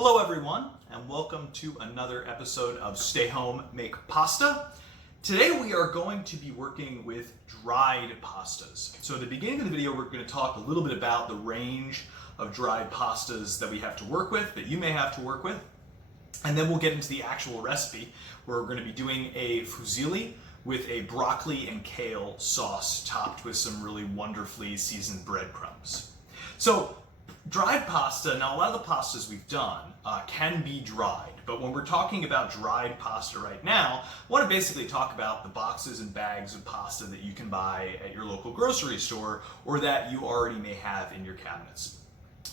Hello everyone, and welcome to another episode of Stay Home Make Pasta. Today we are going to be working with dried pastas. So at the beginning of the video we're going to talk a little bit about the range of dried pastas that we have to work with, that you may have to work with. And then we'll get into the actual recipe where we're going to be doing a fusilli with a broccoli and kale sauce topped with some really wonderfully seasoned breadcrumbs. So dried pasta, now a lot of the pastas we've done can be dried, but when we're talking about dried pasta right now, I want to basically talk about the boxes and bags of pasta that you can buy at your local grocery store or that you already may have in your cabinets.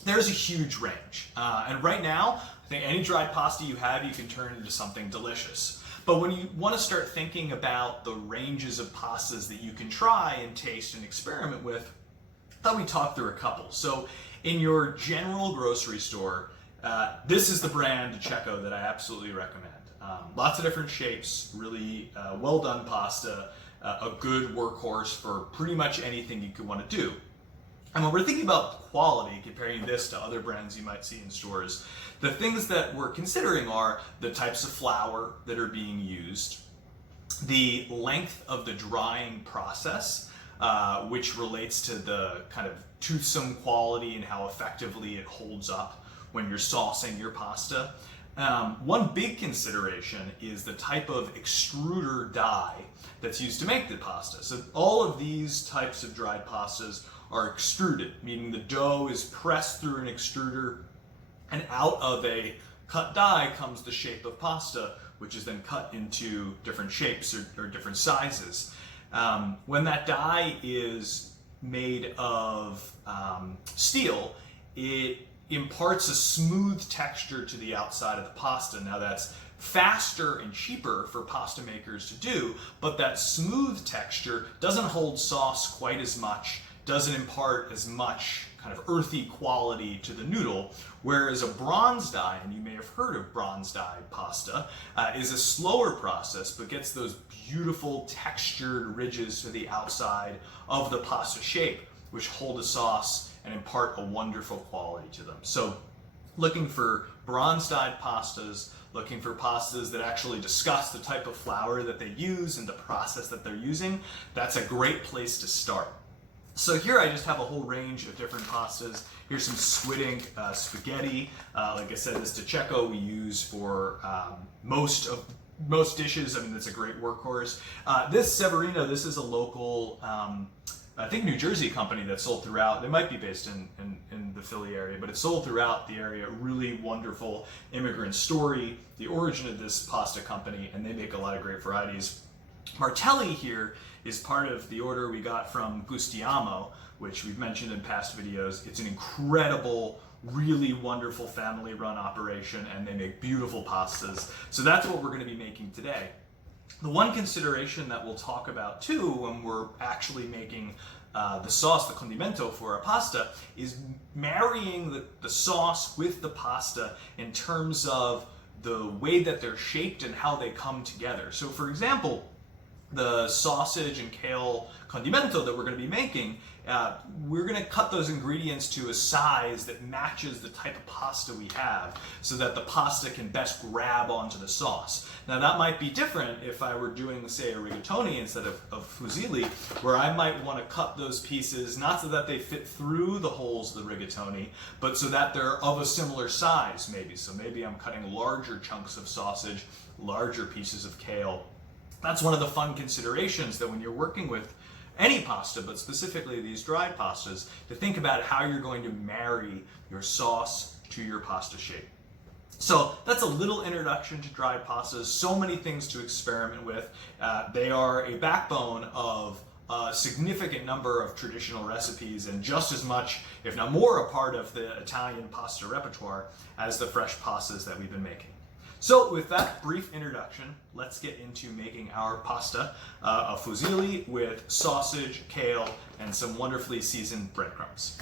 There's a huge range, and right now, I think any dried pasta you have, you can turn into something delicious. But when you want to start thinking about the ranges of pastas that you can try and taste and experiment with, I thought we'd talk through a couple. So in your general grocery store, this is the brand Cecco that I absolutely recommend. Lots of different shapes, really well done pasta, a good workhorse for pretty much anything you could want to do. And when we're thinking about quality, comparing this to other brands you might see in stores, the things that we're considering are the types of flour that are being used, the length of the drying process, which relates to the kind of toothsome quality and how effectively it holds up when you're saucing your pasta. One big consideration is the type of extruder die that's used to make the pasta. So all of these types of dried pastas are extruded, meaning the dough is pressed through an extruder and out of a cut die comes the shape of pasta, which is then cut into different shapes or different sizes. When that die is made of steel, it imparts a smooth texture to the outside of the pasta. Now that's faster and cheaper for pasta makers to do, but that smooth texture doesn't hold sauce quite as much, doesn't impart as much kind of earthy quality to the noodle, whereas a bronze die, and you may have heard of bronze dyed pasta, is a slower process but gets those beautiful textured ridges to the outside of the pasta shape, which hold a sauce and impart a wonderful quality to them. So looking for bronze dyed pastas, looking for pastas that actually discuss the type of flour that they use and the process that they're using, that's a great place to start. So here I just have a whole range of different pastas. Here's some squid ink spaghetti. Like I said, this Cecco we use for most dishes. I mean, it's a great workhorse. This Severino, this is a local, I think New Jersey company that's sold throughout. They might be based in the Philly area, but it's sold throughout the area. Really wonderful immigrant story, the origin of this pasta company, and they make a lot of great varieties. Martelli here is part of the order we got from Gustiamo, which we've mentioned in past videos. It's an incredible, really wonderful family-run operation, and they make beautiful pastas. So that's what we're going to be making today. The one consideration that we'll talk about too when we're actually making the sauce, the condimento for a pasta, is marrying the sauce with the pasta in terms of the way that they're shaped and how they come together. So for example, the sausage and kale condimento that we're going to be making, we're going to cut those ingredients to a size that matches the type of pasta we have so that the pasta can best grab onto the sauce. Now that might be different if I were doing, say, a rigatoni instead of fusilli, where I might want to cut those pieces not so that they fit through the holes of the rigatoni, but so that they're of a similar size maybe. So maybe I'm cutting larger chunks of sausage, larger pieces of kale. That's one of the fun considerations that when you're working with any pasta, but specifically these dried pastas, to think about how you're going to marry your sauce to your pasta shape. So that's a little introduction to dried pastas. So many things to experiment with. They are a backbone of a significant number of traditional recipes and just as much, if not more, a part of the Italian pasta repertoire as the fresh pastas that we've been making. So with that brief introduction, let's get into making our pasta, a fusilli with sausage, kale, and some wonderfully seasoned breadcrumbs.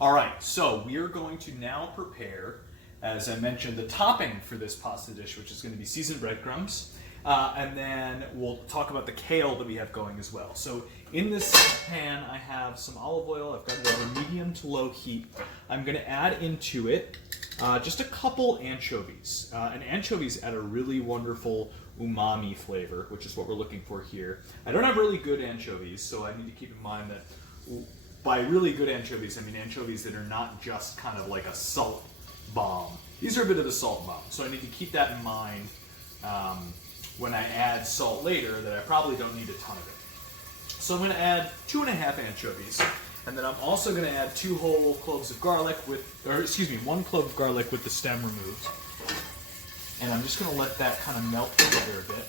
All right, so we are going to now prepare, as I mentioned, the topping for this pasta dish, which is going to be seasoned breadcrumbs. And then we'll talk about the kale that we have going as well. So in this pan, I have some olive oil. I've got it over medium to low heat. I'm going to add into it just a couple anchovies. And anchovies add a really wonderful umami flavor, which is what we're looking for here. I don't have really good anchovies, so I need to keep in mind that by really good anchovies, I mean anchovies that are not just kind of like a salt bomb. These are a bit of a salt bomb, so I need to keep that in mind when I add salt later, that I probably don't need a ton of it. So I'm going to add 2.5 anchovies, and then I'm also going to add 2 whole cloves of garlic with, or excuse me, 1 clove of garlic with the stem removed. And I'm just going to let that kind of melt together a bit.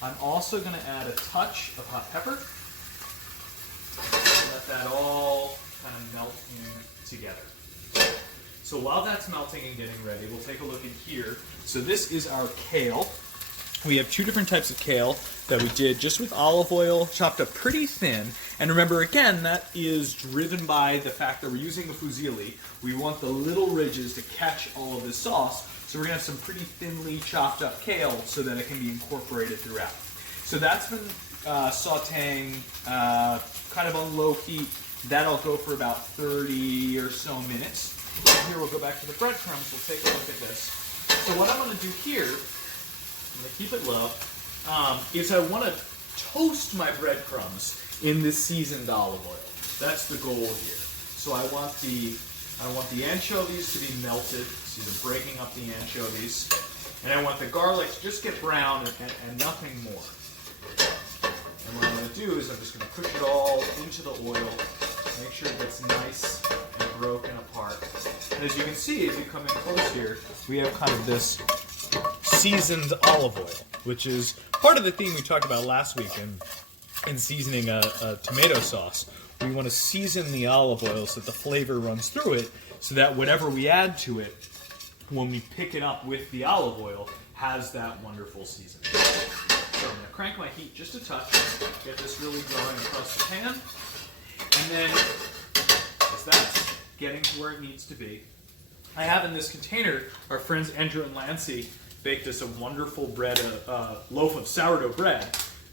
I'm also going to add a touch of hot pepper. Let that all kind of melt in together. So while that's melting and getting ready, we'll take a look in here. So this is our kale. We have 2 different types of kale that we did just with olive oil, chopped up pretty thin. And remember, again, that is driven by the fact that we're using the fusilli. We want the little ridges to catch all of this sauce. So we're going to have some pretty thinly chopped up kale so that it can be incorporated throughout. So that's been sauteing kind of on low heat. That'll go for about 30 or so minutes. And here we'll go back to the breadcrumbs. We'll take a look at this. So what I'm going to do here, I'm going to keep it low, is I want to toast my breadcrumbs in this seasoned olive oil. That's the goal here. So I want the anchovies to be melted, so you're breaking up the anchovies, and I want the garlic to just get brown and nothing more. And what I'm going to do is I'm just going to push it all into the oil, make sure it gets nice and broken apart. And as you can see, if you come in close here, we have kind of this seasoned olive oil, which is part of the theme we talked about last week in seasoning a tomato sauce. We want to season the olive oil so that the flavor runs through it, so that whatever we add to it, when we pick it up with the olive oil, has that wonderful seasoning. So I'm going to crank my heat just a touch, get this really going across the pan, and then as that's getting to where it needs to be, I have in this container, our friends Andrew and Lancy baked us a wonderful bread, loaf of sourdough bread.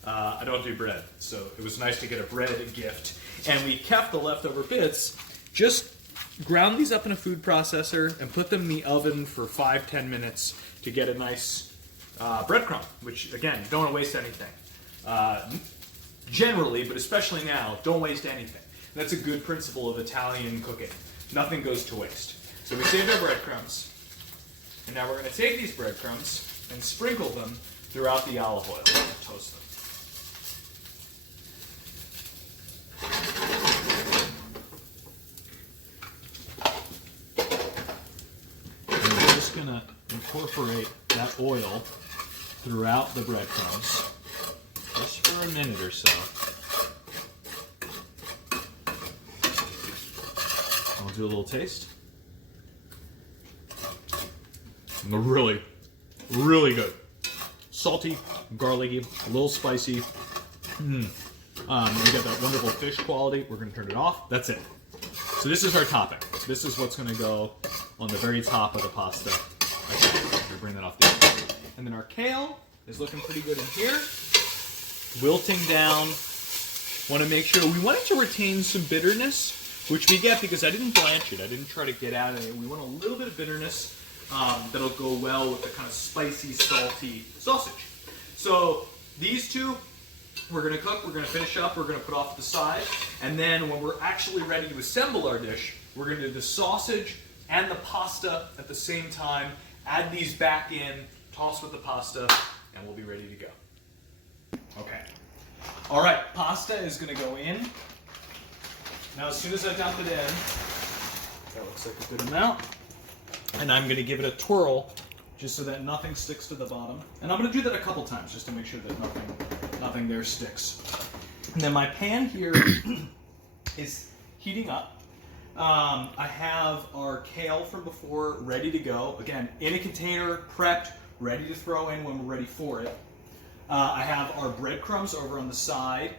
I don't do bread, so it was nice to get a bread gift. And we kept the leftover bits, just ground these up in a food processor and put them in the oven for 5-10 minutes to get a nice breadcrumb, which, again, you don't want to waste anything. Generally, but especially now, don't waste anything. That's a good principle of Italian cooking. Nothing goes to waste. So we saved our breadcrumbs, and now we're going to take these breadcrumbs and sprinkle them throughout the olive oil and toast them. And we're just going to incorporate that oil throughout the breadcrumbs just for a minute or so. I'll do a little taste. Really, really good. Salty, garlicky, a little spicy. We got that wonderful fish quality. We're going to turn it off. That's it. So this is our topping. This is what's going to go on the very top of the pasta. Okay, we bring that off the end. And then our kale is looking pretty good in here. Wilting down. Want to make sure, we want it to retain some bitterness, which we get because I didn't blanch it. I didn't try to get out of it. We want a little bit of bitterness that'll go well with the kind of spicy, salty sausage. So these two, we're going to cook, we're going to finish up, we're going to put off to the side, and then when we're actually ready to assemble our dish, we're going to do the sausage and the pasta at the same time, add these back in, toss with the pasta, and we'll be ready to go. Okay. All right, pasta is going to go in. Now as soon as I dump it in, that looks like a good amount, and I'm going to give it a twirl just so that nothing sticks to the bottom. And I'm going to do that a couple times just to make sure that nothing there sticks. And then my pan here is heating up. I have our kale from before ready to go. Again, in a container, prepped, ready to throw in when we're ready for it. I have our breadcrumbs over on the side,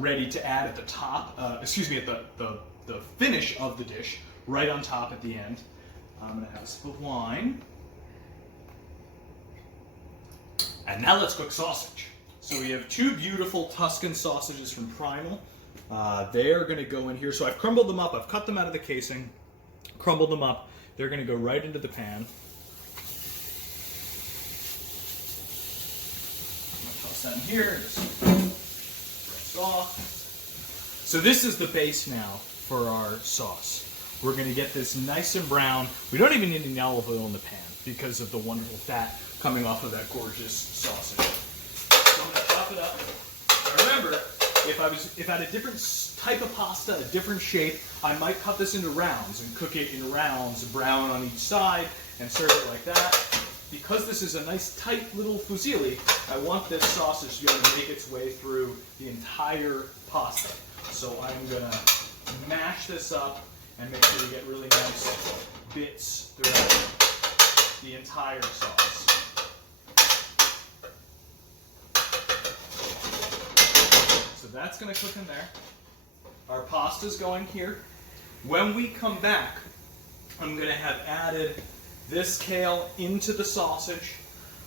ready to add at the top, at the finish of the dish, right on top at the end. I'm going to have a sip of wine. And now let's cook sausage. So we have 2 beautiful Tuscan sausages from Primal. They are going to go in here. So I've crumbled them up. I've cut them out of the casing, crumbled them up, They're going to go right into the pan. I'm going to toss that in here. Just rinse off. So this is the base now for our sauce. We're going to get this nice and brown. We don't even need any olive oil in the pan because of the wonderful fat coming off of that gorgeous sausage. So I'm going to chop it up. Now remember, if I had a different type of pasta, a different shape, I might cut this into rounds and cook it in rounds, brown on each side, and serve it like that. Because this is a nice tight little fusilli, I want this sausage to be able to make its way through the entire pasta. So I'm going to mash this up and make sure we get really nice bits throughout the entire sauce. So that's going to cook in there. Our pasta's going here. When we come back, I'm going to have added this kale into the sausage.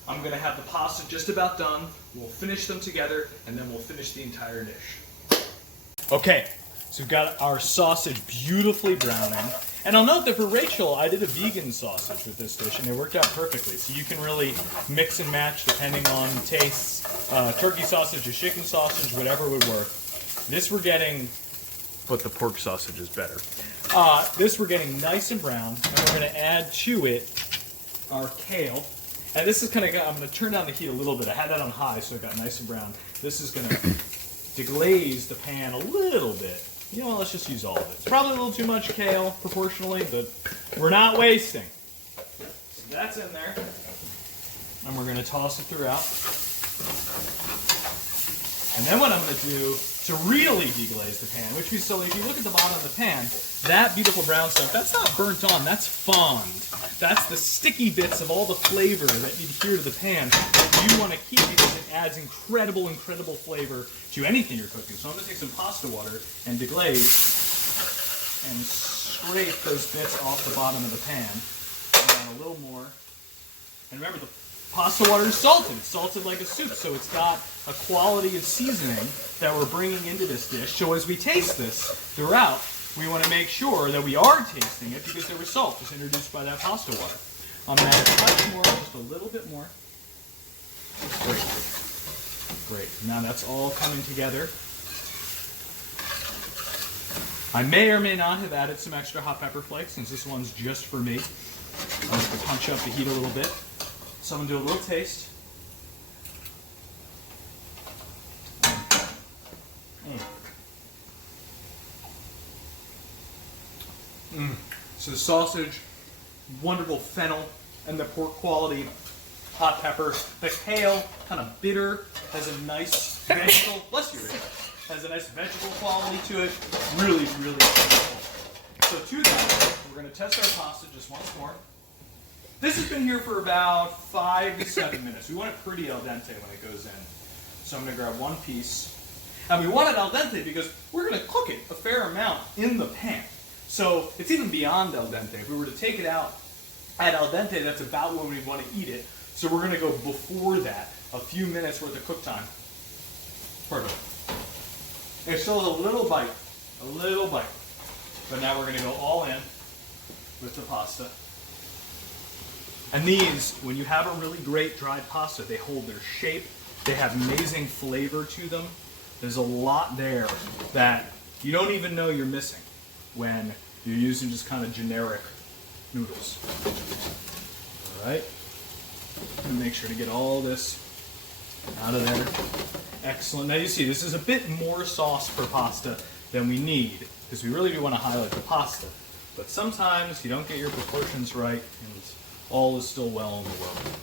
I'm going to have the pasta just about done. We'll finish them together, and then we'll finish the entire dish. Okay, so we've got our sausage beautifully browning. And I'll note that for Rachel, I did a vegan sausage with this dish, and it worked out perfectly. So you can really mix and match depending on tastes. Turkey sausage or chicken sausage, whatever would work. This we're getting, but the pork sausage is better. This we're getting nice and brown, and we're going to add to it our kale. And this is kind of, I'm going to turn down the heat a little bit. I had that on high, so it got nice and brown. This is going to deglaze the pan a little bit. You know what, let's just use all of it. It's probably a little too much kale, proportionally, but we're not wasting. So that's in there. And we're going to toss it throughout. And then what I'm going to do to really deglaze the pan, which we still, if you look at the bottom of the pan, that beautiful brown stuff, that's not burnt on, that's fond. That's the sticky bits of all the flavor that you adhere to the pan that you want to keep because it adds incredible, incredible flavor to anything you're cooking. So I'm going to take some pasta water and deglaze and scrape those bits off the bottom of the pan. And a little more. And remember, the pasta water is salted. It's salted like a soup, so it's got a quality of seasoning that we're bringing into this dish. So as we taste this throughout, we want to make sure that we are tasting it because there was salt just introduced by that pasta water. I'm going to add a touch more, just a little bit more. Great. Great. Now that's all coming together. I may or may not have added some extra hot pepper flakes since this one's just for me. I like to punch up the heat a little bit. So I'm going to do a little taste. So the sausage, wonderful fennel, and the pork quality, hot pepper. The kale, kind of bitter, has a nice vegetable, bless you, Rachel, has a nice vegetable quality to it. Really, really wonderful. So to that, we're going to test our pasta just once more. This has been here for about 5 to 7 minutes. We want it pretty al dente when it goes in. So I'm going to grab one piece. And we want it al dente because we're going to cook it a fair amount in the pan. So it's even beyond al dente. If we were to take it out at al dente, that's about when we want to eat it. So we're going to go before that, a few minutes worth of cook time. Perfect. There's still a little bite. But now we're going to go all in with the pasta. And these, when you have a really great dried pasta, they hold their shape. They have amazing flavor to them. There's a lot there that you don't even know you're missing when you're using just kind of generic noodles. All right. And make sure to get all this out of there. Excellent. Now you see, this is a bit more sauce for pasta than we need because we really do want to highlight the pasta. But sometimes you don't get your proportions right and all is still well in the world.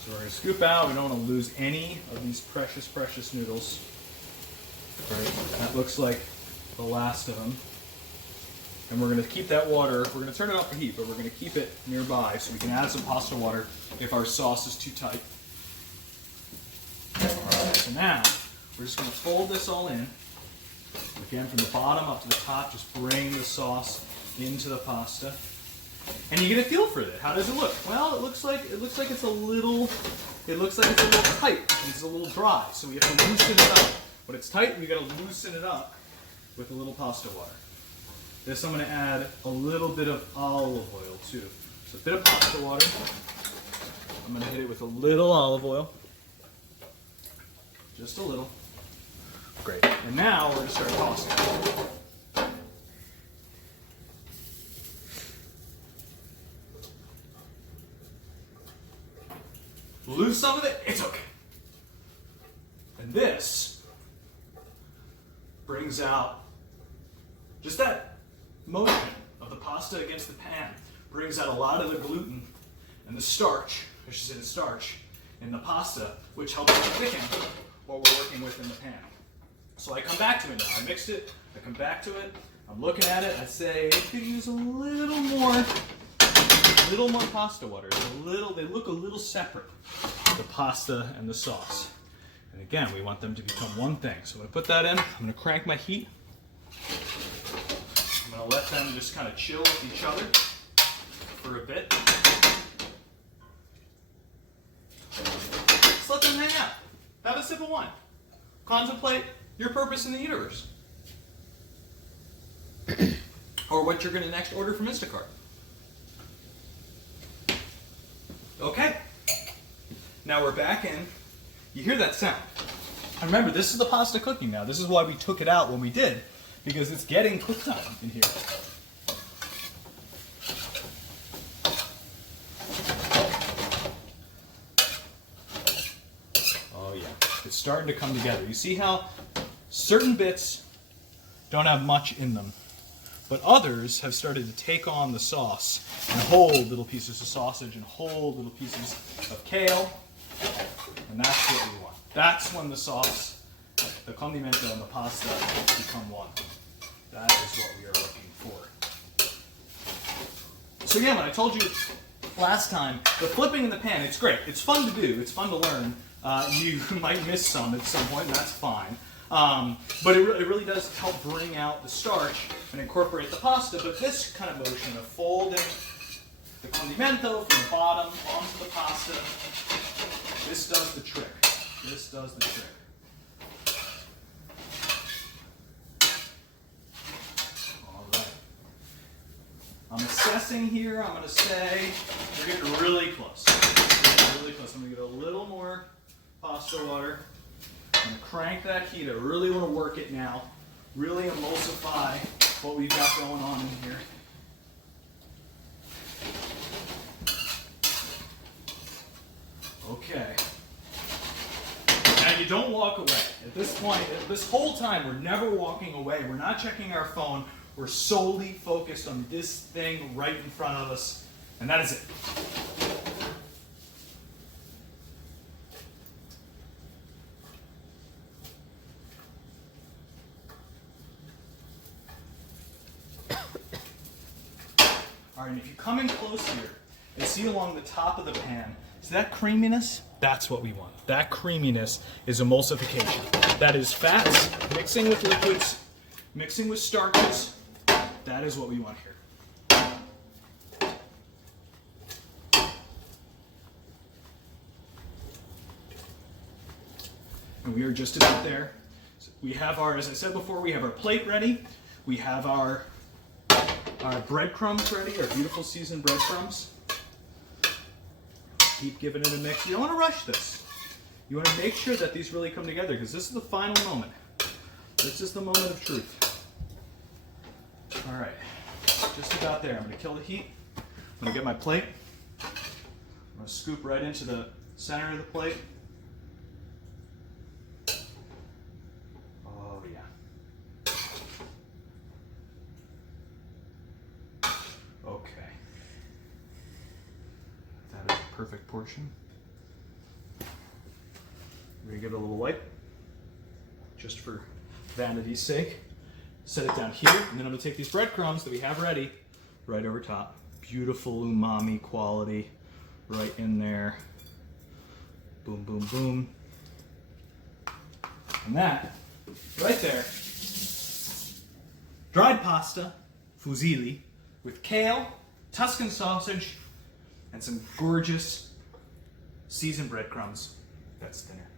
So we're going to scoop out. We don't want to lose any of these precious, precious noodles. Right? That looks like the last of them. And we're going to keep that water, we're going to turn it off the heat, but we're going to keep it nearby so we can add some pasta water if our sauce is too tight. Alright, so now we're just going to fold this all in. Again, from the bottom up to the top, just bring the sauce into the pasta. And you get a feel for it. How does it look? Well, it looks like it's a little tight. It's a little dry. So we have to loosen it up. When it's tight, we got to loosen it up with a little pasta water. This I'm going to add a little bit of olive oil too. So a bit of pasta water. I'm going to hit it with a little olive oil. Just a little. Great. And now we're going to start tossing. Lose some of it, it's okay. And this brings out just that motion of the pasta against the pan. Brings out a lot of the gluten and the starch, I should say the starch, in the pasta, which helps it thicken what we're working with in the pan. So I come back to it now. I mixed it, I come back to it, I'm looking at it, I say it could use a little more pasta water. They look a little separate, the pasta and the sauce. And again, we want them to become one thing. So I'm going to put that in. I'm going to crank my heat. I'm going to let them just kind of chill with each other for a bit. Just let them hang out. Have a sip of wine. Contemplate your purpose in the universe. Or what you're going to next order from Instacart. Okay. Now we're back in. You hear that sound. And remember, this is the pasta cooking now. This is why we took it out when we did, because it's getting cook time in here. Oh yeah, it's starting to come together. You see how certain bits don't have much in them, but others have started to take on the sauce and hold little pieces of sausage and hold little pieces of kale. And that's what we want. That's when the sauce, the condimento and the pasta become one. That is what we are looking for. So again, when I told you last time, the flipping in the pan, it's great. It's fun to do. It's fun to learn. You might miss some at some point, and that's fine. But it really does help bring out the starch and incorporate the pasta. But this kind of motion of folding the condimento from the bottom onto the pasta, this does the trick. This does the trick. All right. I'm assessing here. I'm going to say we're getting really close. Really close. I'm going to get a little more pasta water. I'm going to crank that heat. I really want to work it now. Really emulsify what we've got going on in here. Okay. Now you don't walk away. At this point, this whole time, we're never walking away. We're not checking our phone. We're solely focused on this thing right in front of us, and that is it. All right, and if you come in close here and see along the top of the pan, see that creaminess? That's what we want. That creaminess is emulsification. That is fats mixing with liquids, mixing with starches. That is what we want here. And we are just about there. So we have our, as I said before, we have our plate ready. We have our breadcrumbs ready, our beautiful seasoned breadcrumbs. Keep giving it a mix. You don't want to rush this. You want to make sure that these really come together, because this is the final moment. This is the moment of truth. All right, just about there. I'm going to kill the heat. I'm going to get my plate. I'm going to scoop right into the center of the plate. Oh yeah. Okay. That is a perfect portion. We're going to give it a little wipe, just for vanity's sake. Set it down here, and then I'm going to take these breadcrumbs that we have ready right over top. Beautiful umami quality right in there. Boom, boom, boom. And that, right there, dried pasta, fusilli, with kale, Tuscan sausage, and some gorgeous seasoned breadcrumbs. That's dinner.